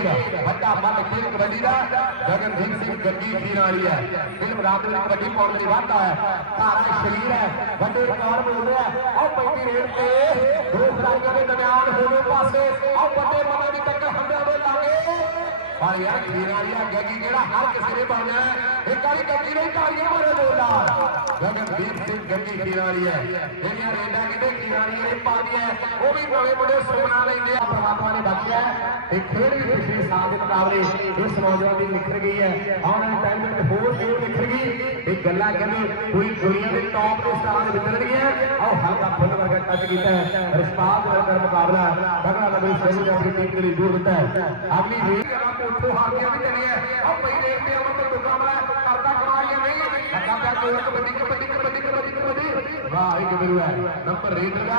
ਸ਼ਮਸ਼ੇਰ ਵੱਡਾ ਮੱਲ ਖੇਡ ਕਬੱਡੀ ਦਾ। ਗਗਨਦੀਪ ਸਿੰਘ ਗੱਗੀ ਖੀਰ ਵਾਲੀ ਹੈ। ਫਿਲਮ ਰਾਤ ਵਿੱਚ ਕਬੱਡੀ ਪਾਉਣ ਦੀ ਵਾਧਾ ਹੈ। ਧਾਰਾ ਸ਼ਰੀਰ ਹੈ। ਵੱਡੇ ਰਿਕਾਰਡ ਬੋਲ ਰਿਹਾ ਆਹ ਪੈਂਤੀ ਰੇਡ ਤੇ। ਦੋ ਖਿਡਾਰੀਆਂ ਦੇ ਦਰਮਿਆਨ ਹੋਵੇ ਪਾਸੇ। ਆਹ ਵੱਡੇ ਮੱਲਾਂ ਦੀ ਟੱਕਰ ਹੰਡਿਆਂ ਦੇ ਲਾਗੇ। ਪਰ ਯਾਰ ਖੀਰ ਵਾਲੀ ਆ, ਗੱਗੀ ਜਿਹੜਾ ਹਰ ਕਿਸੇ ਨੇ ਬਣਨਾ ਹੈ। ਇੱਕ ਵਾਰੀ ਗੱਗੀ ਨਹੀਂ ਕਾਰੀਆਂ ਮਾਰੇ ਬੋਲਦਾ ਗਗਨਦੀਪ ਸਿੰਘ ਗੱਗੀ ਖੀਰ ਵਾਲੀ ਹੈ। ਜਿਹੜੀਆਂ ਰੇਡਾਂ ਕਿਤੇ ਖੀਰ ਵਾਲੀ ਨੇ ਪਾਉਂਦੀਆਂ ਉਹ ਵੀ ਨਵੇਂ ਮੁੰਡੇ ਸੁਪਨਾ ਲੈਂਦੇ ਆ। ਪਰਮਾਤਮਾ ਨੇ ਬਖਸ਼ਿਆ ਤੇ ਖੇਡ ਵੀ ਪਿਛਲੇ ਸਾਲ ਦੇ ਮੁਕਾਬਲੇ ਇਸ ਨੌਜਵਾਨ ਦੀ ਨਿਖਰ ਗਈ ਹੈ। ਆਉਣ ਵਾਲੇ ਟਾਈਮ ਵਿੱਚ ਹੋਰ ਖੇਡ ਨਿਖਰ ਗਈ। ਇਹ ਗੱਲਾਂ ਕਹਿੰਦੇ ਪੂਰੀ ਦੁਨੀਆ ਦੇ ਟੌਪ ਦੇ ਸਟਾਰਾਂ ਦੇ ਵਿਚਰਨਗੀਆਂ ਆਓ ਹਲਕਾ ਫੁੱਲ ਵਰਗਾ ਟੱਚ ਕੀਤਾ ਹੈ। ਰਿਸਪਾਲ ਵਰਗਾ ਮੁਕਾਬਲਾ ਬਗੜਾ ਲੰਬੀ ਸੈਲੀ ਦਾ ਆਪਣੀ ਟੀਮ ਦੇ ਲਈ ਦੂਰ ਹੁੰਦਾ ਹੈ। ਅਗਲੀ ਵੇਖ ਆਪਾਂ ਉੱਥੋਂ ਹਾਰ ਕੇ ਵੀ ਚੱਲੀ ਹੈ। ਆਹ ਪਈ ਦੇਖ ਤੇ ਅਮਰ ਤੋਂ ਮੁਕਾਬਲਾ ਕਰਦਾ ਕਮਾਲੀਆਂ ਨਹੀਂ ਅੱਗਾ ਪਿਆ ਕੋਈ ਕਬੱਡੀ ਕਬੱਡੀ ਕਬੱਡੀ ਕਬੱਡੀ ਕਬੱਡੀ ਵਾਹ ਇਹ ਕਿਵੇਂ ਹੈ। ਨੰਬਰ ਰੇਡਰ ਦਾ,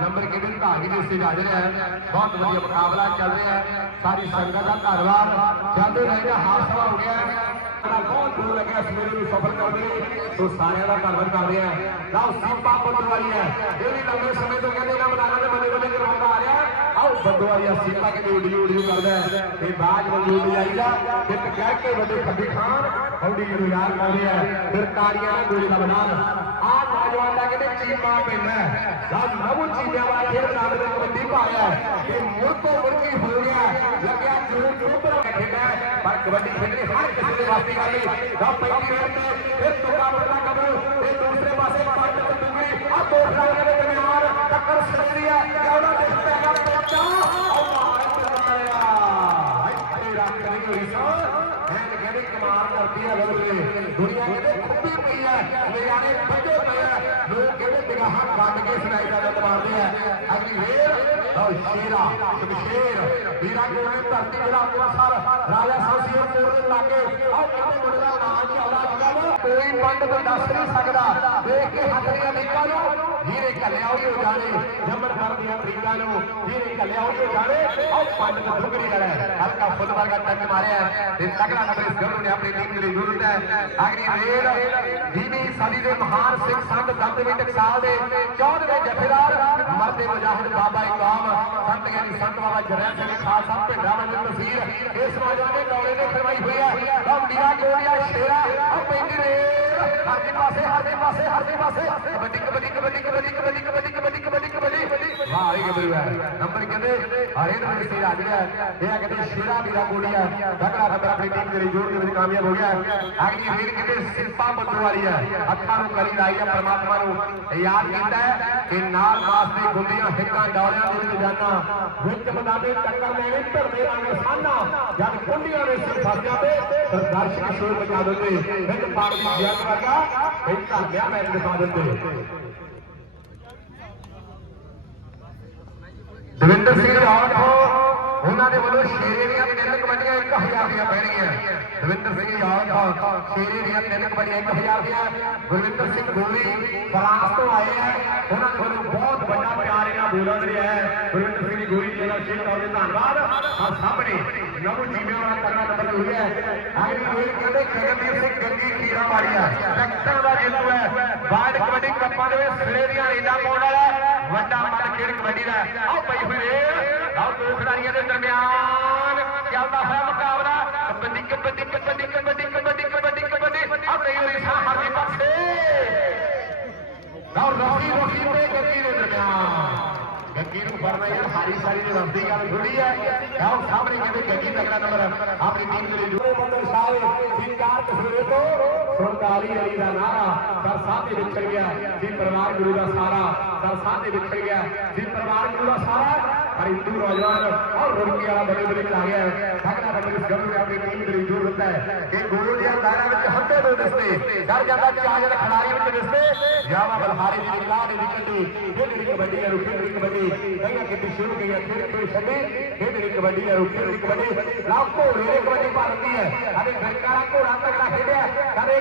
ਨੰਬਰ ਕਿਵੇਂ ਭਾਗੀ ਦੇ ਸੇ ਹਾਜ਼ਰ ਹੈ। ਬਹੁਤ ਵਧੀਆ ਮੁਕਾਬਲਾ ਚੱਲ ਰਿਹਾ ਹੈ। ਸਾਰੀ ਸੰਗਤ ਦਾ ਧੰਨਵਾਦ। ਜਾਂਦੇ ਰਹੇਗਾ ਹਾਸਾ ਹੋ ਗਿਆ ਬਹੁਤ ਦੂਰ ਲੱਗਿਆ ਸਵੇਰੇ ਨੂੰ ਸਫ਼ਰ ਕਰਦੇ ਸੋ ਸਾਰਿਆਂ ਦਾ ਧੰਨਵਾਦ ਕਰਦੇ ਆ ਲਓ ਸੀਪਾ ਵਾਲੀ ਹੈ। ਇਹ ਲੰਬੇ ਸਮੇਂ ਤੋਂ ਕਹਿੰਦੇ ਨਾ ਮੈਦਾਨਾਂ ਦੇ ਬੱਲੇ ਬੱਲੇ ਕਰਵਾਉਂਦਾ ਆ ਰਿਹਾ ਆਓ ਬੰਦਵਾਈ ਆ ਉਡੀ ਉਡੀ ਕਰਦਾ ਤੇ ਬਾਜ ਮੌਜੂਦ ਜਾਈਦਾ। ਇੱਕ ਕਹਿ ਵੱਡੇ ਖੱਬੀ ਖਾਨ ਹੌਡੀ ਨੂੰ ਯਾਦ ਕਰ ਰਿਹਾ ਫਿਰ ਤਾੜੀਆਂ ਨਾਲ ਗੋਲੀ ਦਾ ਬਨਾਨ ਆ ਨੌਜਵਾਨ ਦਾ ਕਹਿੰਦੇ ਚੀਮਾ ਪੈਂਦਾ ਜਦ ਨਵੂ ਚੀਮਿਆਂ ਵਾਲਾ ਖੇਡ ਨਾਲ ਦੇ ਕਬੱਡੀ ਪਾਇਆ ਕਿ ਮੁੜ ਤੋਂ ਹੋ ਗਿਆ ਲੱਗਿਆ ਜੂਰ ਜੂਰ ਖੇਡਿਆ ਪਰ ਕਬੱਡੀ ਖੇਡਣੀ ਹਰ ਕਿਸੇ ਦੇ ਵਾਸਤੇ ਗੱਲ ਦਾ ਪਹਿਲੀ ਰੇਡ ਤੇ ਫਿਰ ਤੁਕਾ ਵੱਡਾ ਕਬਰੂ ਤੇ ਦੂਸਰੇ ਪਾਸੇ ਪੱਟ ਟੁਕੜੀ ਆ ਦੋ ਖਿਡਾਰੀਆਂ ਦੇ ਦਰਮਿਆਨ ਟੱਕਰ ਸਿੱਧੀ ਹੈ ਕਿ ਉਹਨਾਂ ਦੇ ਕਮਾਲ ਹੈ ਬਦਲੇ ਦੁਨੀਆ ਕਹਿੰਦੇ ਖੁੱਬੀ ਪਈ ਹੈ ਨਿਆਣੇ ਭੱਜੇ ਪਏ ਆ। ਲੋਕ ਕਹਿੰਦੇ ਨਿਗਾਹਾਂ ਕੱਢ ਕੇ ਸੁਣਾਈ ਦਾ ਗੱਲ ਮਾਰਦੇ ਆ। ਅਗਲੀ ਵੇਰ ਲਓ ਸ਼ੇਰਾ, ਸ਼ਮਸ਼ੇਰ। ਵੀਰਾਂ ਕੋਲੇ ਧਰਤੀ ਜਿਹੜਾ ਅੰਮ੍ਰਿਤਸਰ ਰਾਜਾ ਸੰਸੀਰ ਕੋਲ ਲਾਗੇ। ਆਹ ਕਹਿੰਦੇ ਮੁੰਡੇ ਦਾ ਨਾਂ ਕੀ ਆਉਂਦਾ ਕੋਈ ਪੰਡਤ ਦੱਸ ਨਹੀਂ ਸਕਦਾ। ਦੇਖ ਕੇ ਹੱਥ ਦੀਆਂ ਲੀਕਾਂ ਨੂੰ। ਹੀਰੇ ਕੱਲਿਆ ਹੋਈ ਹੋ ਜਾਣੇ, ਜੰਮਣ ਕਰ ਦੀਆਂ ਤਰੀਕਾਂ ਨੂੰ ਹੀਰੇ ਕੱਲਿਆ ਹੋਈ ਹੋ ਜਾਣੇ। ਆਹ ਪੰਜ ਡੁਗਰੀ ਵਾਲਾ ਹਲਕਾ ਫੁੱਲ ਵਰਗਾ ਟੱਕ ਮਾਰਿਆ ਤੇ ਤਗੜਾ ਨੰਬਰ ਇਸ ਗੱਲੋਂ ਨੇ ਆਪਣੀ ਟੀਮ ਲਈ ਜ਼ਰੂਰਤ ਹੈ। ਅਗਲੀ ਰੇਡ ਜੀਵੀ ਸਾਡੀ ਦੇ ਮਹਾਨ ਸਿੰਘ ਸੰਤ ਦੰਦਵੀ ਟਕਸਾਲ ਦੇ 14ਵੇਂ ਜਥੇਦਾਰ ਮਰਦੇ ਮੁਜਾਹਿਦ ਬਾਬਾ ਇਕਾਮ ਸੰਤ ਗਿਆਨੀ ਸੰਤ ਬਾਬਾ ਜਰੈਲ ਸਿੰਘ ਖਾਲਸਾ, ਭਿੰਡਾ ਵਾਲੀ ਤਸਵੀਰ ਇਸ ਨੌਜਵਾਨ ਦੇ ਦੌਲੇ ਨੇ ਕਰਵਾਈ ਹੋਈ ਹੈ। ਆ ਮੀਰਾ ਗੋਲੀਆ ਸ਼ੇਰਾ ਆ ਪੈਂਦੀ ਰੇਡ ਹਰਦੇ ਪਾਸੇ ਹਰਦੇ ਪਾਸੇ ਹਰਦੇ ਪਾਸੇ। ਕਬੱਡੀ ਕਬੱਡੀ ਕਬੱਡੀ ਕਬੱਡੀ ਵਾਹ ਇਹ ਗੱਭਰੂ ਹੈ। ਨੰਬਰ ਕਹਿੰਦੇ ਹਰੇ ਦੇ ਵਿੱਚ ਰਾਜ ਰਿਹਾ ਇਹ ਆ ਕਹਿੰਦੇ ਸ਼ੇਰਾ ਵੀਰਾ ਗੋਲੀਆ ਤਕੜਾ ਨੰਬਰ ਆਪਣੀ ਟੀਮ ਦੇ ਲਈ ਜੋੜ ਦੇ ਵਿੱਚ ਕਾਮਯਾਬ ਹੋ ਗਿਆ। ਅਗਲੀ ਵੀਰ ਕਹਿੰਦੇ ਸਿਰਪਾ ਬੱਦੂ ਵਾਲੀ ਹੈ। ਅੱਖਾਂ ਨੂੰ ਕਰੀ ਲਾਈ ਹੈ ਪਰਮਾਤਮਾ ਨੂੰ। ਯਾਦ ਕੀਤਾ ਹੈ ਕਿ ਨਾਲ ਮਾਸ ਦੇ ਗੁੰਡੀਆਂ ਹਿੱਕਾਂ, ਡੌਲਿਆਂ ਦੇ ਵਿੱਚ ਜਾਣਾ। ਵਿੱਚ ਬਦਾਦੇ ਟੱਕਰ ਲੈਣੀ ਧਰਦੇ ਰੰਗ ਸਾਨਾ। ਜਦ ਕੁੰਡੀਆਂ ਦੇ ਸਿਰ ਫਸ ਜਾਂਦੇ ਤਾਂ ਦਰਸ਼ਕ ਸ਼ੋਰ ਮਚਾ ਦਿੰਦੇ। ਵਿੱਚ ਪਾੜ ਦੀ ਜਿਆਦ ਵਰਗਾ ਇਹ ਘਰ ਗਿਆ ਮੈਚ ਦਿਖਾ ਦਿੰਦੇ। ਦਵਿੰਦਰ ਸਿੰਘ ਰਾਠ ਉਹਨਾਂ ਦੇ ਵੱਲੋਂ ਸ਼ੇਰੇ ਦੀਆਂ ਤਿੰਨ ਕਬੱਡੀਆਂ 1000 ਦੀਆਂ ਪੈਣਗੀਆਂ। ਦਵਿੰਦਰ ਸਿੰਘ ਰਾਠ ਸ਼ੇਰੇ ਦੀਆਂ ਤਿੰਨ ਕਬੱਡੀਆਂ 1000 ਦੀਆਂ। ਗੁਰਵਿੰਦਰ ਸਿੰਘ ਗੋਲੀ ਫਰਾਂਸ ਤੋਂ ਆਏ ਆ। ਉਹਨਾਂ ਦੇ ਵੱਲੋਂ ਬਹੁਤ ਵੱਡਾ ਪਿਆਰ ਇਹਨਾਂ ਬੋਲਾਂ ਦੇ ਰਿਹਾ ਹੈ। ਗੁਰਵਿੰਦਰ ਸਿੰਘ ਗੋਲੀ ਜੀ ਦਾ ਸ਼ੇਰ ਤੌਰ ਧੰਨਵਾਦ। ਆ ਸਾਹਮਣੇ ਨਵੂ ਜੀਵਿਆਂ ਵਾਲਾ ਕਰਨਾ ਨੰਬਰ ਹੋਈ ਹੈ। ਅਗਲੀ ਵੇਲ ਕਹਿੰਦੇ ਗਗਨਦੀਪ ਸਿੰਘ ਗੰਗੀ ਖੀਰਾ ਵਾਲੀਆ ਟੈਕਟਰ ਦਾ ਜੇਤੂ ਹੈ। ਬਾਅਦ ਕਬੱਡੀ ਕੱਪਾਂ ਦੇ ਵਿੱਚ ਸਿਰੇ ਦੀਆਂ ਰੇਡਾਂ ਪਾਉਣ ਵਾਲਾ ਵੱਡਾ ਮੱਲ ਖੇਡ ਕਬੱਡੀ ਦਾ। ਆਓ ਪਈ ਹੋਈ ਰੇਡ ਆਓ ਦੋ ਖਿਡਾਰੀਆਂ ਦੇ ਦਰਮਿਆਨ। ਚੱਲਦਾ ਹੋਇਆ ਮੁਕਾਬਲਾ। ਕਬੱਡੀ ਕਬੱਡੀ ਕਬੱਡੀ ਕਬੱਡੀ ਕਬੱਡੀ ਕਬੱਡੀ ਕਬੱਡੀ। ਆ ਪਈ ਹੋਈ ਸਾਹ ਹਰ ਪਾਸੇ। ਲਓ ਰੋਕੀ ਰੋਕੀ ਤੇ ਗੱਗੀ ਦੇ ਦਰਮਿਆਨ। ਗੱਗੀ ਨੂੰ ਫੜਨਾ ਯਾਰ, ਹਾਰੀ ਸਾਰੀ ਦੇ ਰਸਦੀ ਗੱਲ ਥੋੜੀ ਹੈ ਆਓ ਸਾਹਮਣੇ ਕਹਿੰਦੇ ਗੱਗੀ ਤਕੜਾ ਨੰਬਰ ਆਪਣੀ ਟੀਮ ਦੇ ਜੁੜੇ ਬੰਦਰ ਸਾਹਿਬ ਸਿੰਕਾਰ ਕਸੂਰੇ ਤੋਂ ਸੁਣਦਾ ਅਲੀ ਅਲੀ ਦਾ ਨਾਰਾ ਸਰਸਾ ਤੇ ਵਿਛੜ ਗਿਆ ਜੀ ਪਰਿਵਾਰ ਗੁਰੂ ਦਾ ਸਾਰਾ ਸਰਸਾ ਤੇ ਵਿਛੜ ਗਿਆ ਜੀ ਪਰਿਵਾਰ ਗੁਰੂ ਦਾ ਸਾਰਾ हिंदू नौजवान और रुकी वाला बड़े बड़े आ गया। भगना बंद इस गम में अपनी टीम की ज़रूर होता है। ये गोलू दिया दायरा में हफ़्ते दो दिसते। डर जाता कि आज खिलाड़ी में दिसते। जावा बलहारी जी की लाड़ निकलती। फिर मेरी कबड्डी और फिर मेरी कबड्डी। कहीं कितनी शुरू की फिर फिर छड़ी फिर मेरी कबड्डी और फिर मेरी कबड्डी। लाभ को कबड्डी पालती है। अरे सरकारा को रात तक खेलिया करे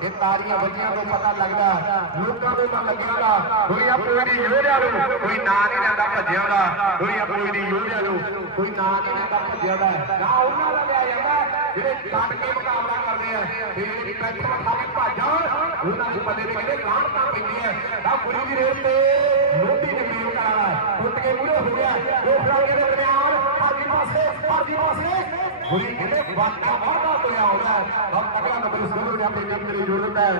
ਕਿ ਤਾਰੀਆਂ ਵੱਜੀਆਂ ਤੋਂ ਪਤਾ ਲੱਗਦਾ ਲੋਕਾਂ ਨੂੰ ਤਾਂ ਲੱਗਿਆ ਦਾ ਕੋਈ ਆਪੋ ਦੀ ਯੋਧਿਆਂ ਨੂੰ, ਕੋਈ ਨਾਂ ਨਹੀਂ ਲੈਂਦਾ ਭੱਜਿਆ ਦਾ ਕੋਈ ਆਪੋ ਦੀ ਯੋਧਿਆਂ ਨੂੰ, ਕੋਈ ਨਾਂ ਨਹੀਂ ਲੈਂਦਾ ਭੱਜਿਆ ਦਾ ਨਾ ਉਹਨਾਂ ਦਾ ਲਿਆ ਜਾਂਦਾ ਜਿਹੜੇ ਡਟ ਕੇ ਮੁਕਾਬਲਾ ਕਰਦੇ ਆ, ਤੇ ਜਿਹੜੀ ਪੈਂਟ ਖਾ ਕੇ ਭੱਜ ਜਾਣ ਉਹਨਾਂ ਦੇ ਬੰਦੇ ਦੇ ਕਹਿੰਦੇ ਕਾਣ ਤਾਂ ਪੈਂਦੀ ਹੈ। ਆ ਕੁੜੀ ਦੀ ਰੇਲ ਤੇ ਲੋਢੀ ਨੇ ਮੇਲ ਕਰਾਇਆ ਟੁੱਟ ਕੇ ਮੂਹਰੇ ਹੋ ਗਿਆ। ਉਹ ਫਰਾਂ ਕੇ ਦੇ ਦਰਮਿਆਨ ਹਾਜੀ ਪਾਸੇ ਹਾਜੀ ਪਾਸੇ। ਕੁੜੀ ਕਹਿੰਦੇ ਵਾਟਾ ਵਾਟਾ ਤੁਰਿਆ ਆਉਂਦਾ ਬਹੁਤ ਤਕੜਾ ਨੰਬਰ ਇਸ ਨੂੰ ਆਪਣੇ ਕੰਮ ਦੀ ਜ਼ਰੂਰਤ ਹੈ।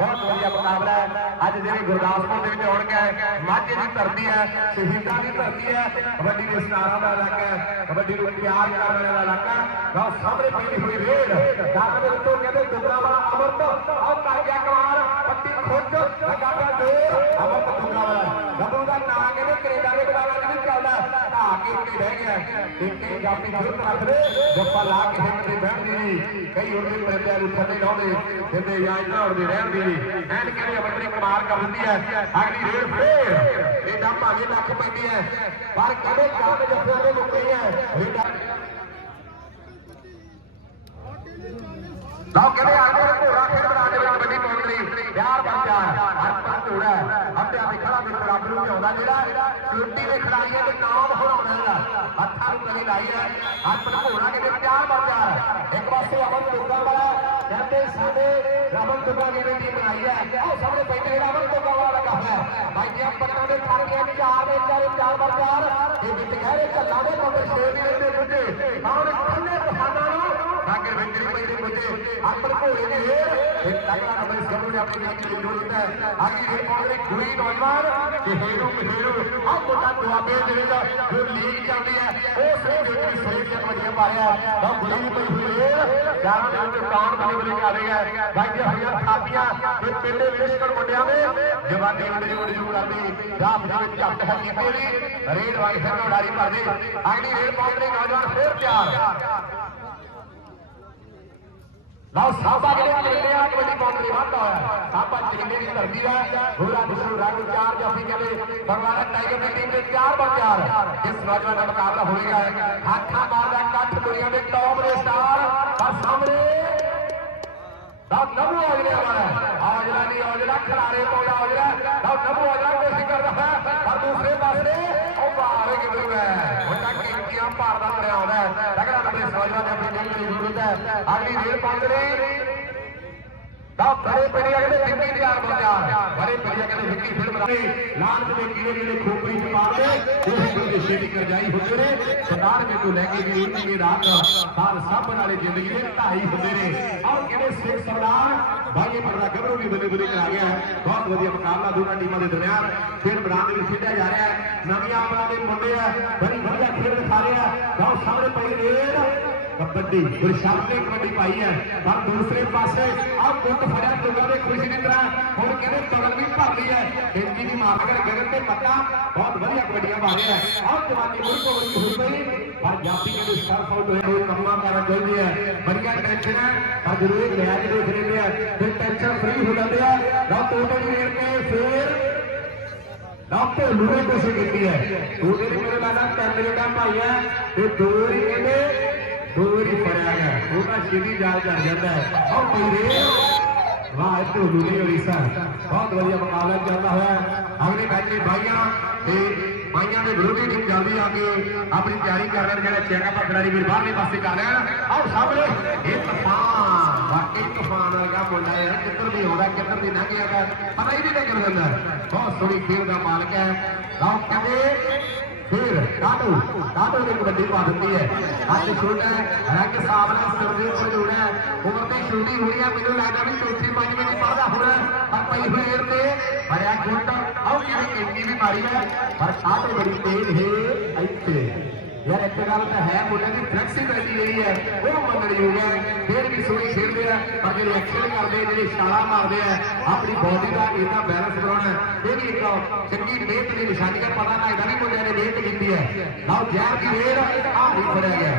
ਬਹੁਤ ਵਧੀਆ ਮੁਕਾਬਲਾ ਹੈ। ਅੱਜ ਜਿਹੜੇ ਗੁਰਦਾਸਪੁਰ ਦੇ ਵਿੱਚ ਆਉਣ ਮਾਝੇ ਦੀ ਧਰਤੀ ਹੈ, ਸ਼ਹੀਦਾਂ ਦੀ ਧਰਤੀ ਹੈ, ਕਬੱਡੀ ਦੇ ਸਟਾਰਾਂ ਦਾ ਇਲਾਕਾ ਹੈ, ਕਬੱਡੀ ਨੂੰ ਪਿਆਰ ਕਰਨ ਵਾਲਾ ਇਲਾਕਾ ਬਹੁਤ ਸਾਹਮਣੇ ਪਈ ਹੋਈ ਰੇਡ ਜੱਗ ਦੇ ਉੱਤੋਂ ਕਹਿੰਦੇ ਦੁੱਗਰਾ ਵਾਲਾ ਅਮਰਤ ਆਹ ਕਰ ਗਿਆ ਕਮਾਲ। ਪੱਟੀ ਖੁੱਟ ਲਗਾ ਜੋਰ ਅਮਰਤ ਦੁੱਗਰਾ ਵਾਲਾ ਗੱਭਰੂ ਦਾ ਨਾਂ ਕਹਿੰਦੇ ਕੈਨੇਡਾ ਦੇ ਬਲਾਵਾ ਦੇ ਵਿੱਚ ਚੱਲਦਾ ਕੇ ਉੱਤੇ ਰਹਿ ਗਿਆ। ਇੱਕ ਇੱਕ ਜਾਪੀ ਜੁਰਤ ਰੱਖਦੇ ਗੱਪਾ ਲਾ ਕੇ ਹਿੰਦ ਦੇ ਬਹਿਣ ਦੀ ਕਈ ਉਰਦੇ ਪੈਦਿਆਂ ਨੂੰ ਥੱਲੇ ਲਾਉਂਦੇ। ਜਿੰਦੇ ਜਾਂ ਦੌੜਦੇ ਰਹਿਣ ਦੀ ਐਨ ਕਹਿੰਦੇ ਅਮਰਤ ਕਮਾਲ ਕਰ ਦਿੰਦੀ ਹੈ। ਅਗਲੀ ਰੇਡ ਫੇਰ। ਇਹ ਡੰਮ ਆਗੇ ਲੱਖ ਪੈਂਦੀ ਹੈ। ਪਰ ਕਦੇ ਕੰਮ ਜੱਫਿਆਂ ਦੇ ਮੁੱਕੇ ਹੈ ਲਓ ਕਹਿੰਦੇ ਆ ਕੇ ਘੋੜਾ ਖੇਡ ਬਣਾ ਦੇ ਵਿੱਚ ਵੱਡੀ ਪਹੁੰਚ ਲਈ ਪਿਆਰ ਬਣ ਜਾ ਹਰ ਘੋੜਾ ਅੱਤੇ ਆ ਖੜਾ ਵੀ ਰੱਬ ਨੂੰ ਆਉਂਦਾ ਜਿਹੜਾ ਚੋਟੀ ਦੇ ਖਿਡਾਰੀਆਂ ਦੇ ਨਾਮ ਹਰਾਉਣਾ ਦਾ ਹੱਥਾਂ ਨੂੰ ਕਲੀ ਲਾਈ ਪਿਆਰ ਬਣ ਜਾ ਇੱਕ ਪਾਸੇ ਅਮਨ ਦੁੱਗਾ ਵਾਲਾ ਕਹਿੰਦੇ, ਸਾਡੇ ਰਮਨ ਦੁੱਗਾ ਦੀ ਵੀ ਟੀਮ ਆਈ ਹੈ। ਉਹ ਸਾਹਮਣੇ ਪੈਂਦੇ ਜਿਹੜਾ ਅਮਨ ਦੁੱਗਾ ਵਾਲਾ ਲੱਗਾ ਹੋਇਆ ਭਾਈ ਜੀ ਪੱਟਾਂ ਦੇ ਫੜ ਗਿਆ ਚਾਰ ਦੇ ਚਾਰ ਚਾਰ ਬਣ ਚਾਰ ਇਹ ਵਿੱਚ ਗਹਿਰੇ ਝੱਲਾਂ ਦੇ ਮਗਰ ਸ਼ੇਰ ਦੀ ਰਹਿੰਦੇ ਦੂਜੇ। ਆਉਣ ਖੰਨੇ ਪਖਾਨਾ ਨੂੰ ਆਗੇ ਵਿੰਦਰੀ ਪੈਂਦੇ ਮੁਝੇ ਆਪਰ ਘੋੜੇ ਦੀ ਰੇਡ ਇਹ ਤਗੜਾ ਨੰਬਰ ਇਸ ਗੱਭਰੂ ਨੇ ਆਪਣੀ ਨੀਤੀ ਦੀ ਜ਼ਰੂਰਤ ਹੈ। ਆਗੇ ਇਹ ਪਾਉਂਦੇ ਗੁਰੀ ਨੌਜਵਾਨ ਕਿ ਹੇਰੂ ਮਹੇਰੂ ਆ ਮੁੰਡਾ ਦੁਆਬੇ ਦੇ ਵਿੱਚ ਜੋ ਲੀਗ ਚੱਲਦੀ ਹੈ। ਉਸ ਦੇ ਵਿੱਚ ਸੇਵ ਦੇ ਵੱਡੀਆਂ ਮਾਰਿਆ ਤਾਂ ਗੁਰੀ ਪਈ ਦੇ ਵਿੱਚ ਕਾਨ ਬਣੀ ਬਣੀ ਆ ਰਹੀ ਹੈ। ਬਾਈ ਜੀ ਥਾਪੀਆਂ ਇਹ ਪਹਿਲੇ ਵਿਸ਼ਕਰ ਮੁੰਡਿਆਂ ਦੇ। ਜਵਾਨੀ ਮੁੰਡੇ ਦੀ ਕਰਦੀ ਰਾਮ ਦੇ ਵਿੱਚ ਝੱਟ ਹੈ ਕੀਤੇ ਵੀ ਰੇਡ ਵਾਈ ਫਿਰ ਉਡਾਰੀ ਭਰਦੇ ਅਗਲੀ ਰੇਡ ਪਾਉਂਦੇ ਨੌਜਵਾਨ ਫੇਰ ਤਿਆਰ। ਲਓ, ਸਾਬਾ ਜਿਹੜੇ ਚਿੰਦੇ ਆ, ਕਬੱਡੀ ਬਾਉਂਡਰੀ ਵੱਧਦਾ ਹੋਇਆ ਸਾਬਾ ਚਿੰਦੇ ਦੀ ਧਰਤੀ ਹੈ ਹੋਰਾ ਵਿਸ਼ੂ ਰੰਗ ਚਾਰ ਜਾਫੀ ਕਹਿੰਦੇ ਬਰਵਾਰਾ ਟਾਈਗਰ ਦੀ ਟੀਮ ਦੇ ਚਾਰ ਬਰ ਚਾਰ। ਇਸ ਨੌਜਵਾਨ ਦਾ ਮੁਕਾਬਲਾ ਹੋਏਗਾ ਹਾਥਾਂ ਮਾਰਦਾ ਕੱਠ ਦੁਨੀਆ ਦੇ ਟੌਪ ਦੇ ਸਟਾਰ ਪਰ ਸਾਹਮਣੇ ਦਾ ਨਮੂ ਔਜਲਾ ਵਾਲਾ ਔਜਲਾ ਨਹੀਂ, ਔਜਲਾ ਖਿਲਾਰੇ ਪਾਉਂਦਾ ਔਜਲਾ। ਦਾ ਨਮੂ ਔਜਲਾ ਕੋਸ਼ਿਸ਼ ਕਰਦਾ ਹੈ, ਪਰ ਦੂਸਰੇ ਪਾਸੇ ਉਹ ਭਾਰੇ ਕਿਧਰੋਂ ਹੈ। ਵੱਡਾ ਕੀਮਤੀਆਂ ਭਾਰਦਾ ਬਣਿਆ ਆਉਂਦਾ ਹੈ ਤਗੜਾ ਨੰਬਰ ਸਵਾਜਵਾ ਬੜੇ ਪੜੀਆ ਕਹਿੰਦੇ ਦਿੱਤੀ ਤਿਆਰ ਬੰਦਿਆ ਬੜੇ ਪੜੀਆ ਕਹਿੰਦੇ ਵਿੱਕੀ ਫਿਲਮ ਦਾ। ਲਾਂਚ ਦੇ ਕੀੜੇ ਜਿਹੜੇ ਖੋਪੜੀ ਚ ਮਾਰਦੇ ਉਹ ਬੰਦੇ ਛੇੜੀ ਕਰ ਹੁੰਦੇ ਨੇ। ਸਰਦਾਰ ਮੈਨੂੰ ਲੈ ਕੇ ਗਈ ਉਨੀ ਰਾਤ। ਸਾਰ ਸਭ ਨਾਲੇ ਜ਼ਿੰਦਗੀ ਦੇ ਢਾਈ ਹੁੰਦੇ ਨੇ। ਆਹ ਕਹਿੰਦੇ ਸਿੱਖ ਸਰਦਾਰ? ਭਾਈ ਪਰਦਾ ਗੱਭਰੂ ਵੀ ਬਲੇ ਬਲੇ ਕਰਾ ਗਿਆ। ਹੈ। ਬਹੁਤ ਵਧੀਆ ਮੁਕਾਬਲਾ ਦੋਨਾਂ ਟੀਮਾਂ ਦੇ ਦਰਮਿਆਨ। ਫਿਰ ਮੈਦਾਨ ਦੇ ਵਿੱਚ ਖੇਡਿਆ ਜਾ ਰਿਹਾ ਹੈ। ਨਵੀਆਂ ਆਪਣਾ ਦੇ ਮੁੰਡੇ ਆ। ਬੜੀ ਵਧੀਆ ਖੇਡ ਦਿਖਾ ਰਹੇ ਆ। ਗਾਉ ਸਾਹਮਣੇ ਪਈ ਰੇਡ ਕਬੱਡੀ ਗੁਰਸ਼ਾਮ ਨੇ ਕਬੱਡੀ ਪਾਈ ਹੈ ਪਰ ਦੂਸਰੇ ਪਾਸੇ ਆ ਗੁੱਟ ਫੜਿਆ ਲੋਕਾਂ ਦੇ ਖੁਸ਼ੀ ਦੀ ਤਰ੍ਹਾਂ ਹੁਣ ਕਹਿੰਦੇ ਤਗੜ ਵੀ ਭਰ ਲਈ ਹੈ ਇੰਜੀ ਦੀ ਮਾਰ ਕਰ ਗਗਨ ਤੇ ਪੱਤਾ ਬਹੁਤ ਵਧੀਆ ਕਬੱਡੀਆਂ ਮਾਰੇ ਹੈ ਆਹ ਜਵਾਨੀ ਮੁਰਕੋ ਵਰਗੀ ਹੋਈ ਪਈ ਪਰ ਜਾਪੀ ਕਹਿੰਦੇ ਸਟਾਰ ਆਊਟ ਹੋਏ ਹੋਏ ਕੰਮਾਂ ਕਾਰਾਂ ਚਾਹੀਦੀ ਹੈ ਬੜੀਆਂ ਟੈਨਸ਼ਨ ਹੈ ਪਰ ਜਦੋਂ ਇਹ ਮੈਚ ਦੇਖ ਰਹੇ ਆ ਫਿਰ ਟੈਨਸ਼ਨ ਫ੍ਰੀ ਹੋ ਜਾਂਦੇ ਆ ਨਾ ਤੋਟੜੀ ਰੇਡ ਕੇ ਫੇਰ ਡਾਕਟਰ ਲੂਰੇ ਕੋਸ਼ਿਸ਼ ਕੀਤੀ ਹੈ ਉਹਦੇ ਨੇ ਮੇਰੇ ਨਾਲ ਤਿੰਨ ਜਿਹੜਾ ਭਾਈ ਹੈ ਤੇ ਦੋ ਹੀ ਕਹਿੰਦੇ ਦੋ ਹੀ ਫੜਿਆ ਗਿਆ। ਉਹ ਤਾਂ ਜਾਲ ਚੜ ਜਾਂਦਾ ਹੈ। ਆਹ ਮੇਰੇ ਵਾਹ, ਇਹ ਤੋਂ ਉੜੀਸਾ ਬਹੁਤ ਵਧੀਆ ਮੁਕਾਬਲਾ ਚੱਲਦਾ ਹੋਇਆ ਅਗਲੇ ਮੈਚ ਦੇ ਭਾਈਆਂ ਤੇ ਭਾਈਆਂ ਦੇ ਵਿਰੋਧੀ ਟੀਮ ਜਲਦੀ ਆ ਕੇ ਆਪਣੀ ਤਿਆਰੀ ਕਰ ਰਹੇ ਨੇ ਜਿਹੜਾ ਚੈੱਕਅਪ ਖਿਡਾਰੀ ਵੀਰ, ਬਾਹਰਲੇ ਪਾਸੇ ਕਰ ਰਹੇ ਆਓ ਆਹ ਸਾਹਮਣੇ, ਇਹ ਤੂਫਾਨ। ਵਾਕਈ ਤੂਫਾਨ ਵਰਗਾ ਮੁੰਡਾ ਹੈ ਕਿੱਧਰ ਦੀ ਆਉਂਦਾ ਕਿੱਧਰ ਦੀ ਲੰਘ ਜਾਂਦਾ ਪਤਾ ਹੀ ਨਹੀਂ ਲੱਗਣ ਦਿੰਦਾ ਬਹੁਤ ਸੋਹਣੀ ਖੇਡ ਦਾ ਮਾਲਕ ਹੈ। ਲਓ ਕਹਿੰਦੇ, ਫਿਰ ਕਾਟੋ ਕਾਟੋ ਦੀ ਕਬੱਡੀ ਪਾ ਦਿੰਦੀ ਹੈ? ਅੱਜ ਛੋਟਾ ਹੈ ਰੰਗ ਸਾਹਮਣੇ ਸਰਦੇ ਕੋਲ ਜੋੜਿਆ ਉਮਰ ਦੀ ਛੋਟੀ ਹੋਈ ਹੈ ਮੈਨੂੰ ਲੱਗਦਾ ਵੀ ਚੌਥੀ ਪੰਜਵੀਂ ਦੀ ਪੜਦਾ ਹੋਣਾ, ਪਰ ਪਈ ਹੋਈ ਏਰ ਤੇ ਬੜਿਆ ਗੁੱਟ। ਆਉ ਜਿਹੜੀ ਕਿੰਨੀ ਵੀ ਮਾਰੀ ਹੈ ਪਰ ਕਾਟੋ ਬੜੀ ਤੇਜ਼ ਹੈ ਇੱਥੇ? ਯਾਰ ਇੱਕ ਗੱਲ ਤਾਂ ਹੈ, ਮੁੰਡੇ ਦੀ ਫਲੈਕਸੀਬਿਲਟੀ ਜਿਹੜੀ ਹੈ। ਉਹ ਮੰਨਣਯੋਗ ਹੈ, ਫਿਰ ਵੀ ਸੋਹਣੀ ਖੇਡਦੇ ਪਰ ਜਿਹੜੇ ਐਕਸ਼ਨ ਕਰਦੇ, ਜਿਹੜੇ ਛਾਲਾ ਮਾਰਦੇ ਆ, ਆਪਣੀ ਬਾਡੀ ਦਾ ਇਹਦਾ ਬੈਲੈਂਸ ਬਣਾਉਣਾ ਇਹ ਵੀ ਇੱਕ ਚੰਗੀ ਮਿਹਨਤ ਦੀ ਨਿਸ਼ਾਨੀ ਹੈ, ਪਤਾ ਲੱਗਦਾ ਨਹੀਂ ਮੁੰਡਿਆਂ ਨੇ ਮਿਹਨਤ ਕੀਤੀ ਹੈ। ਲਓ, ਜ਼ਹਿਰ ਦੀ ਰੇਡ ਆ ਨਹੀਂ ਫੜਿਆ ਗਿਆ।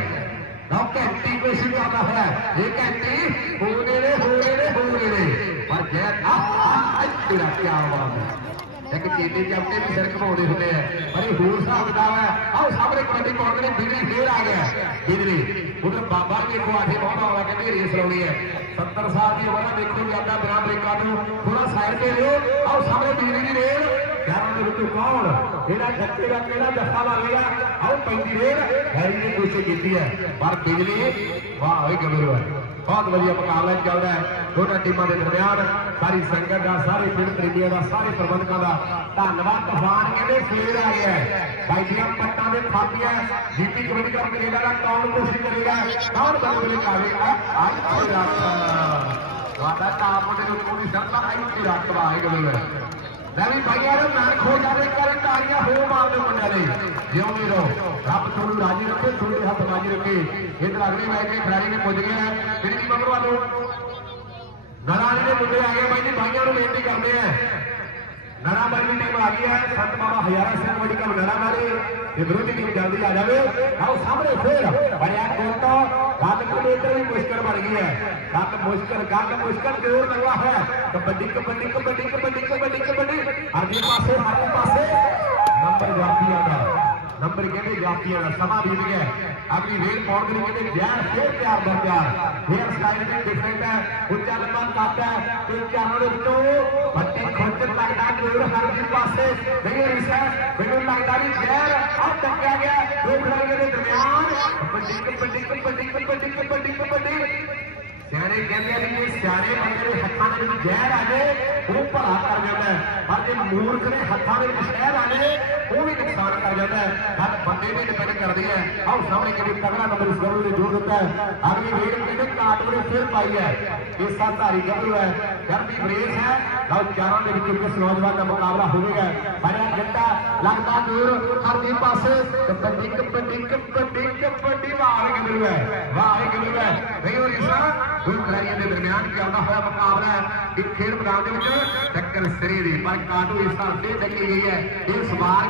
ਲਓ, ਘੰਟੀ ਕੋਸ਼ਿਸ਼ ਕਰਦਾ ਹੋਇਆ ਇਹ ਘੰਟੀ ਹੋਣੇ ਨੇ ਹੋਣੇ ਨੇ ਹੋਣੇ ਨੇ। ਪਰ ਜ਼ਹਿਰ ਆ ਆ ਤੇਰਾ ਕੀ ਆਵਾਜ਼ ਹੈ। ਇੱਕ ਚੇਲੇ ਚਮਕੇ ਵੀ ਸਿਰ ਘਮਾਉਂਦੇ ਹੁੰਦੇ ਆ। ਪਰ ਇਹ ਹੋਰ ਹਿਸਾਬ ਦਾ ਹੈ। ਆਓ ਸਾਹਮਣੇ ਕਬੱਡੀ ਪਾਉਂਦੇ ਨੇ ਬਿਜਲੀ ਫੇਰ ਆ ਗਿਆ ਬਿਜਲੀ ਉਧਰ ਬਾਬਾ ਜੀ ਕੋ ਆਠੇ ਬਹੁਤ ਆਉਂਦਾ ਕਹਿੰਦੇ ਰੇਸ ਲਾਉਣੀ ਹੈ। 70 ਸਾਲ ਦੀ ਉਮਰ ਆ ਦੇਖੋ ਜਾਂਦਾ ਬਿਨਾਂ ਬ੍ਰੇਕਾਂ ਤੋਂ ਥੋੜਾ ਸਾਈਡ ਤੇ ਲਿਓ। ਆਓ ਸਾਹਮਣੇ ਬਿਜਲੀ ਦੀ ਰੇਲ। ਗਿਆਰਾਂ ਦੇ ਵਿੱਚੋਂ ਕੌਣ? ਇਹਦਾ ਛੱਕੇ ਦਾ ਕਿਹੜਾ ਜੱਫਾ ਲਾਵੇਗਾ ਆਓ ਪੈਂਦੀ ਰੇਲ। ਹੈਰੀ ਨੇ ਕੋਸ਼ਿਸ਼ ਕੀਤੀ ਹੈ। ਪਰ ਬਿਜਲੀ, ਵਾਹ ਹੋਈ ਗੱਭਰੂ ਹੈ ਬਹੁਤ ਵਧੀਆ ਮੁਕਾਬਲਾ ਚੱਲਦਾ ਹੈ ਦੋਨਾਂ ਟੀਮਾਂ ਦੇ ਦਰਮਿਆਨ ਸਾਰੀ ਸੰਗਤ ਦਾ ਸਾਰੇ ਪਿੰਡ ਪ੍ਰੇਮੀਆਂ ਦਾ ਸਾਰੇ ਪ੍ਰਬੰਧਕਾਂ ਦਾ ਧੰਨਵਾਦ ਤੂਫਾਨ ਕਹਿੰਦੇ ਫੇਰ ਆ ਗਿਆ ਹੈ। ਬਾਈ ਦੀਆਂ ਪੱਟਾਂ ਦੇ ਥਾਪੀਆਂ ਜੀਪੀ ਕਬੱਡੀ ਕੱਪ ਕੈਨੇਡਾ ਦਾ ਕੌਣ ਕੋਸ਼ਿਸ਼ ਕਰੇਗਾ ਕੌਣ ਬਲੇ ਕਾਵੇਗਾ ਅੱਜ ਕੋਈ ਰੱਖ ਵਾਦਾ ਟਾਪ ਦੇ ਨੂੰ ਕੋਈ ਸਰਤਾ ਆਈ ਕੋਈ ਰੱਖ ਵਾਹੇਗਾ ਲੈ ਵੀ ਭਾਈਆਂ ਨੂੰ ਮਨ ਖੋ ਜਾਵੇ ਕਰ ਤਾੜੀਆਂ ਹੋ ਮਾਰਦੇ ਮੁੰਡਿਆਂ ਦੇ। ਜਿਉਂਦੇ ਰਹੋ ਰੱਬ ਤੁਹਾਨੂੰ ਰਾਜੀ ਰੱਖੇ, ਤੁਹਾਡੇ ਹੱਥ ਰਾਜੀ ਰੱਖੇ। ਇਧਰ ਅਗਲੇ ਮੈਚ ਦੇ ਖਿਡਾਰੀ ਨੇ ਪੁੱਜ ਗਏ ਹੈ ਜਿਹੜੀ ਟੀਮ ਮਗਰ ਵਾਲੋ ਨਰਾਣੇ ਦੇ ਮੁੰਡੇ ਆ ਗਏ ਬਾਈ ਜੀ ਭਾਈਆਂ ਨੂੰ ਬੇਨਤੀ ਕਰਦੇ ਆ। ਨਰਾ ਬਾਈ ਟੀਮ ਆ ਗਈ ਹੈ ਸੰਤ ਬਾਬਾ ਹਜ਼ਾਰਾ ਸਿੰਘ ਵੱਡੀ ਕਮ ਨਰਾ ਵਾਲੇ। ਇਹ ਵਿਰੋਧੀ ਟੀਮ ਜਲਦੀ ਆ ਜਾਵੇ। ਆਓ ਸਾਹਮਣੇ ਫੇਰ ਬੜਿਆ ਕੋਟਾ। ਗੱਲ ਕੋਲੇ ਇੱਧਰ ਵੀ ਮੁਸ਼ਕਲ ਬਣ ਗਈ ਹੈ ਗੱਲ ਮੁਸ਼ਕਲ ਗੱਲ ਮੁਸ਼ਕਲ ਜ਼ਰੂਰ ਲਗਵਾ ਹੈ ਕਬੱਡੀ ਕਬੱਡੀ ਕਬੱਡੀ ਕਬੱਡੀ ਕਬੱਡੀ ਕਬੱਡੀ। ਅਗਲੇ ਪਾਸੇ, ਹਰ ਪਾਸੇ। ਨੰਬਰ ਜਾਪੀਆਂ ਦਾ, ਨੰਬਰ ਕਹਿੰਦੇ ਜਾਪੀਆਂ ਦਾ, ਸਮਾਂ ਬੀਤ ਗਿਆ। ਅਗਲੀ ਵੇਲ ਪਾਉਣ ਦੇ ਲਈ ਕਹਿੰਦੇ ਗਿਆਨ ਫੇਰ ਤਿਆਰ ਬਣ ਤਿਆਰ ਫੇਰ ਸਟਾਈਲ ਵੀ ਡਿਫਰੈਂਟ ਹੈ, ਉੱਚਾ ਲੰਮਾ ਕੱਦ ਹੈ, ਤੇ ਚਾਰਾਂ ਦੇ ਵਿੱਚੋਂ ਬੱਟੀ ਖੁੱਚ ਲੱਗਦਾ ਜ਼ਰੂਰ ਹਰ ਦੀ ਪਾਸੇ। ਨਹੀਂ ਰਿਸਾ ਮੈਨੂੰ ਲੱਗਦਾ ਵੀ ਜ਼ਹਿਰ ਆ ਟੱਕਿਆ ਗਿਆ। ਦੋ ਖਿਡਾਰੀਆਂ ਦੇ ਦਰਮਿਆਨ। ਕਬੱਡੀ ਕਬੱਡੀ ਕਬੱਡੀ ਕਬੱਡੀ ਕਬੱਡੀ ਕਬੱਡੀ ਸਿਆਣੇ ਕਹਿੰਦੇ ਆ ਵੀ ਇਹ ਸਿਆਣੇ ਬੰਦੇ ਦੇ ਹੱਥਾਂ ਦੇ ਵਿੱਚ ਜ਼ਹਿਰ ਆ ਜਾਏ ਉਹ ਭਲਾ ਕਰ ਜਾਂਦਾ ਹੈ। ਪਰ ਜੇ ਮੂਰਖ ਦੇ ਹੱਥਾਂ ਦੇ ਵਿੱਚ ਜ਼ਹਿਰ ਆ ਜਾਏ ਉਹ ਵੀ ਨੁਕਸਾਨ ਕਰ ਜਾਂਦਾ ਹੈ। ਹਰ ਬੰਦੇ ਤੇ ਡਿਪੈਂਡ ਕਰਦੀ ਹੈ। ਆਓ ਸਾਹਮਣੇ ਕਿੰਨੀ ਤਗੜਾ ਨੰਬਰ ਇਸ ਗੱਭਰੂ ਨੇ ਜੋੜ ਦਿੱਤਾ ਹੈ। ਅਗਲੀ ਵੇਟ ਕਹਿੰਦੇ ਕਾਟ ਨੇ ਫਿਰ ਪਾਈ ਹੈ। ਇਹ ਸਾਧਾਰੀ ਗੱਭਰੂ ਹੈ। ਗਰਮੀ ਬਰੇਸ ਹੈ। ਲਓ ਚਾਰਾਂ ਦੇ ਵਿੱਚੋਂ ਕਿਸ ਨੌਜਵਾਨ ਦਾ ਮੁਕਾਬਲਾ ਹੋਵੇਗਾ ਬੜਿਆ ਜੱਟਾ ਲੱਗਦਾ ਦੂਰ, ਹਰ ਦੀ ਪਾਸੇ। ਕਬੱਡੀ ਕਬੱਡੀ ਕਬੱਡੀ ਕਬੱਡੀ ਵਾਹ ਗੱਭਰੂ ਹੈ। ਵਾਹ ਗੱਭਰੂ ਹੈ। ਨਹੀਂ ਹੋ ਰਿਸ਼ਾ ਦੋ ਖਿਡਾਰੀਆਂ ਦੇ ਦਰਮਿਆਨ ਚੱਲਦਾ ਹੋਇਆ ਮੁਕਾਬਲਾ ਹੈ। ਇੱਕ ਖੇਡ ਮੈਦਾਨ ਦੇ ਵਿੱਚ ਟੱਕਰ ਸਿਰੇ ਦੀ, ਪਰ ਕਾਟੂ ਇਸ ਸਾਲ ਦੇ ਚੱਕੀ ਗਈ ਹੈ। ਇਹ ਵਾਰ